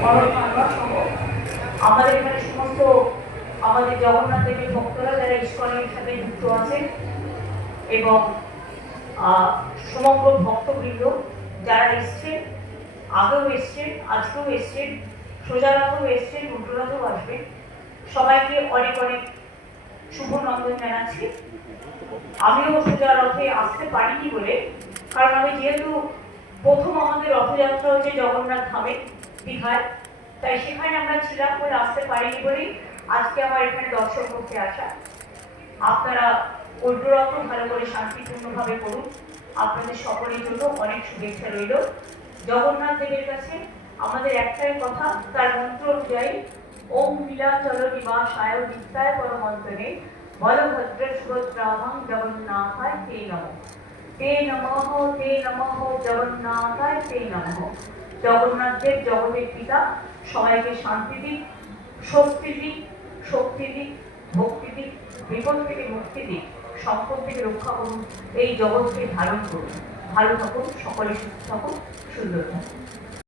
সহ আমাদের এখানে সমস্ত আমাদের জগন্নাথ দেবের ভক্তরা যারা ইস্কনের সাথে যুক্ত আছেন এবং সমগ্র ভক্তবৃন্দ যারা এসছেন, আগেও এসছেন, আজকেও এসছেন, সোজা রাতেও এসছেন, উল্টো রাতেও আসবেন, সবাইকে অনেক অনেক শুভ নন্দন জানাচ্ছি। আমিও সোজা রথে আসতে পারিনি বলে, কারণ আমি যেহেতু প্রথম আমাদের রথযাত্রা হচ্ছে জগন্নাথ ধামে দীঘায়, তাই সেখানে আমরা ছিলাম বলে আসতে পারিনি বলেই আজকে আমার এখানে দর্শন করতে আসা। আপনারা উল্টো রথ ভালো করে শান্তিপূর্ণভাবে করুন। আপনাদের সকলের জন্য অনেক শুভেচ্ছা রইল। জগন্নাথ দেবের কাছে আমাদের একটাই কথা, তার মন্ত্র অনুযায়ী ওম নীলাচল নিবাসায় বিদ্যায় পরমন্তরে বলভদ্র সুভদ্রাভং জগন্নাথায় তে নমঃ। তে নমঃ, তে নমঃ, জগন্নাথায় তে নমঃ। জগন্নাথ দেব জগতের পিতা, সবাইকে শান্তি দিক, শক্তি দিক, শক্তি দিক, ভক্তি দিক, বিপদ থেকে মুক্তি দিক, সম্পদ থেকে রক্ষা করুন, এই জগৎকে ধারণ করুন। ভালো থাকুন, সকলে সুস্থ থাকুন, সুন্দর থাকুন।